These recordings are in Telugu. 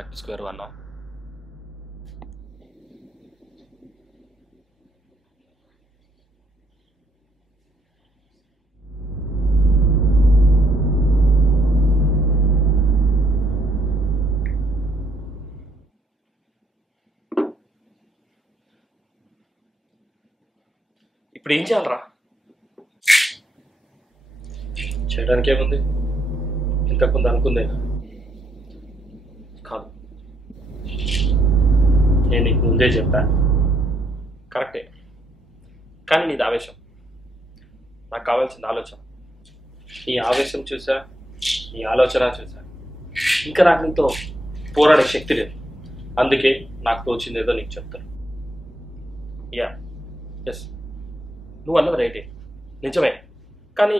Back to square one. ఇప్పుడు ఏం చేయాలరా? చేయడానికి ఏముంది? ఇంతకుముందు అనుకుందే కాదు. నేను నీకు ముందే చెప్పాను, కరెక్టే. కానీ నీది ఆవేశం, నాకు కావాల్సింది ఆలోచన. నీ ఆవేశం చూసా, నీ ఆలోచన చూసా, ఇంకా నాకు నీతో పోరాడే శక్తి లేదు. అందుకే నాకు తోచింది ఏదో నీకు చెప్తాను. యా, ఎస్, నువ్వు అన్నది రైటే, నిజమే. కానీ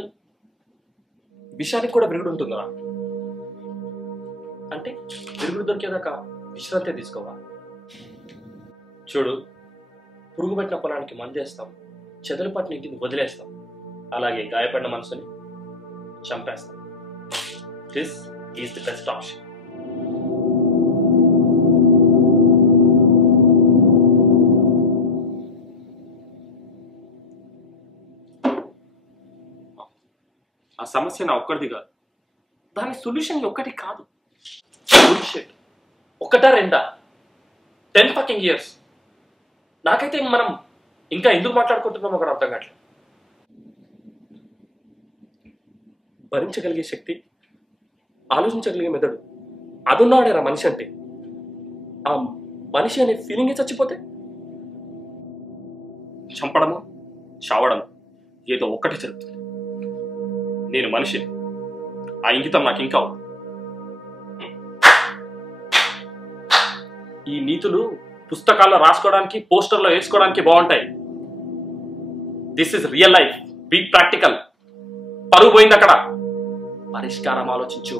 విషయానికి కూడా విరుగుడు ఉంటుందా? అంటే విరుగుడు దొరికేదాకా విశ్రాంతి తీసుకోవా? చూడు, పురుగు పట్టిన పొలానికి మందేస్తాం, చెదలు పట్టిన ఇంటిని వదిలేస్తాం, అలాగే గాయపడిన మనసుని చంపేస్తాం. This is the best option. ఆ సమస్య నా ఒక్కడిది కాదు, దాని సొల్యూషన్ ఒక్కటి కాదు. ఒకటా రెండా? 10 fucking years. నాకైతే మనం ఇంకా ఎందుకు మాట్లాడుకుంటున్నామో ఒకటి అర్థం కావట్లేదు. భరించగలిగే శక్తి, ఆలోచించగలిగే మెదడు అదున్నాడేరా మనిషి అంటే. ఆ మనిషి అనే ఫీలింగే చచ్చిపోతే చంపడము చావడము ఏదో ఒక్కటి జరుగుతుంది. నేను మనిషిని, ఆ ఇంగితం నాకు ఇంకా ఉంది. ఈ నీతులు పుస్తకాల్లో రాసుకోవడానికి, పోస్టర్లో వేసుకోవడానికి బాగుంటాయి. This is real life. Be practical. పరుగు పోయింది అక్కడ, పరిష్కారం ఆలోచించు.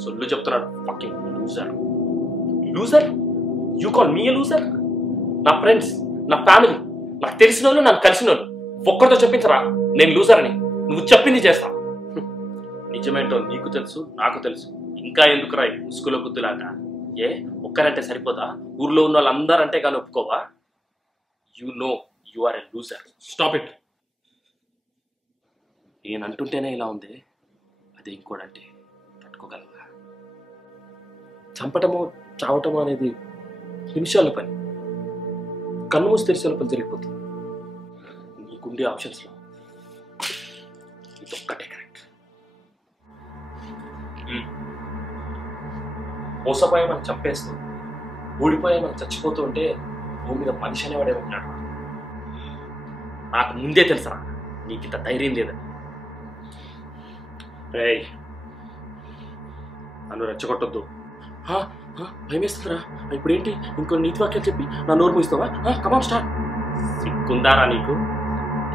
సొల్లు చెప్తున్నాడు. Fucking loser. Loser? You call me loser? నా ఫ్రెండ్స్, నా ఫ్యామిలీ, నాకు తెలిసిన వాళ్ళు, నాకు కలిసిన వాళ్ళు ఒక్కరితో చెప్పించరా నేను లూజర్ అని? నువ్వు చెప్పింది చేస్తా. నిజమేంటో నీకు తెలుసు, నాకు తెలుసు. ఇంకా ఎందుకు రాయి ముసుగులో గుద్దులాట? ఏ ఒక్కరంటే సరిపోదా? ఊర్లో ఉన్న వాళ్ళందరంటే కానీ ఒప్పుకోవా? You know you are a loser. Stop it. నేనంటుంటేనే ఇలా ఉంది, అదే ఇంకోడంటే తట్టుకోగలవా? చంపటమో చావటమో అనేది నిమిషాల పని. కన్ను మూసి తెరిసే పని జరిగిపోతుంది. నీకుండే ఆప్షన్స్లో ఇదొక్కటే కరెక్ట్. మోసపోయా మనం చంపేస్తూ, ఊడిపోయా మనం చచ్చిపోతూ ఉంటే భూమి మీద మనిషి అనేవాడే ఉంటాడు. నాకు ముందే తెలుసా నీకు ఇంత ధైర్యం లేదని. రేయ్, నన్ను రెచ్చగొట్టొద్దు. భయమేస్తుందిరా. ఇప్పుడు ఏంటి, ఇంకో నీతి వాక్యాలు చెప్పి నా నోరు మూస్తావా? Come on start. సిగ్గుందారా నీకు?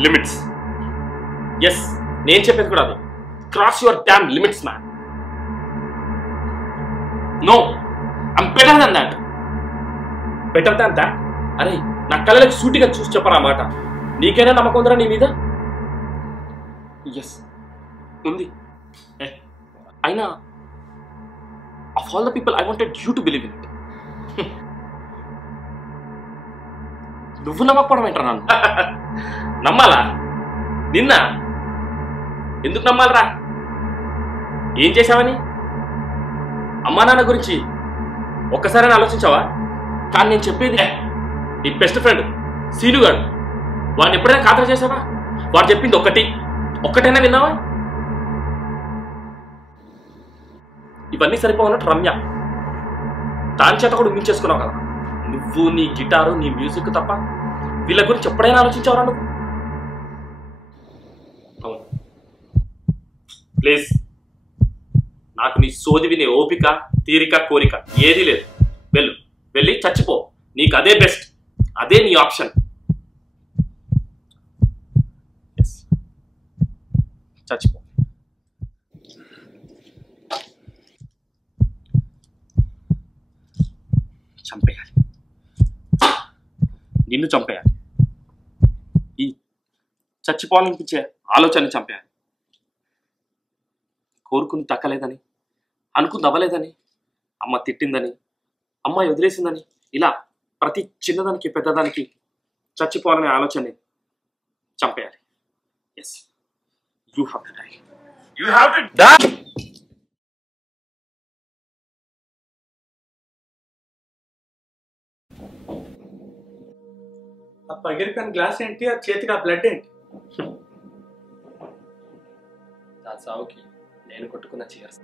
లిమిట్స్. ఎస్, నేను చెప్పేది కూడా అది. Cross your damn limits man. No, I'm better than that. Better than that? అరే, నా కళ్ళకి సూటిగా చూసి చెప్పరా మాట. నీకైనా నమ్మకం ఉందిరా నీ మీద? ఎస్, ఉంది. అయినా of all the people I wanted you to believe in it. నువ్వు నమ్మకపోవడం ఏంట్రా నన్ను? నమ్మాలా? నిన్న ఎందుకు నమ్మాలరా? ఏం చేశావని? అమ్మా నాన్న గురించి ఒక్కసారైనా ఆలోచించావా? కానీ నేను చెప్పేది, నీ బెస్ట్ ఫ్రెండ్ సీనుగాడు, వాడిని ఎప్పుడైనా ఖాతరు చేసావా? వాడు చెప్పింది ఒక్కటైనా విన్నావా? ఇవన్నీ సరిపోవన్నట్టు రమ్య, దాని చేత కూడా మించేసుకున్నావు కదా. నువ్వు, నీ గిటారు, నీ మ్యూజిక్ తప్ప వీళ్ళ గురించి ఎప్పుడైనా ఆలోచించావరా నువ్వు? అవును, ప్లీజ్, నాకు నీ సోది వినే ఓపిక, తీరిక, కోరిక ఏదీ లేదు. వెళ్ళి చచ్చిపో. నీకు అదే బెస్ట్, అదే నీ ఆప్షన్. చచ్చిపో. చంపేయాలి, నిన్ను చంపేయాలి. ఈ చచ్చిపోవాలనిపించే ఆలోచన చంపేయాలి. కోరుకుని దక్కలేదని, అనుకుని అవ్వలేదని, అమ్మ తిట్టిందని, అమ్మాయి వదిలేసిందని ఇలా ప్రతి చిన్నదానికి పెద్దదానికి చచ్చిపోవాలనే ఆలోచనని చంపేయాలి. Yes, you have to die. You have to die. ఆ పగిలిపోయిన గ్లాస్ ఏంటి, ఆ చేతికి ఆ బ్లడ్ ఏంటి? నా సావుకి నేను కొట్టుకున్న చీర్స్.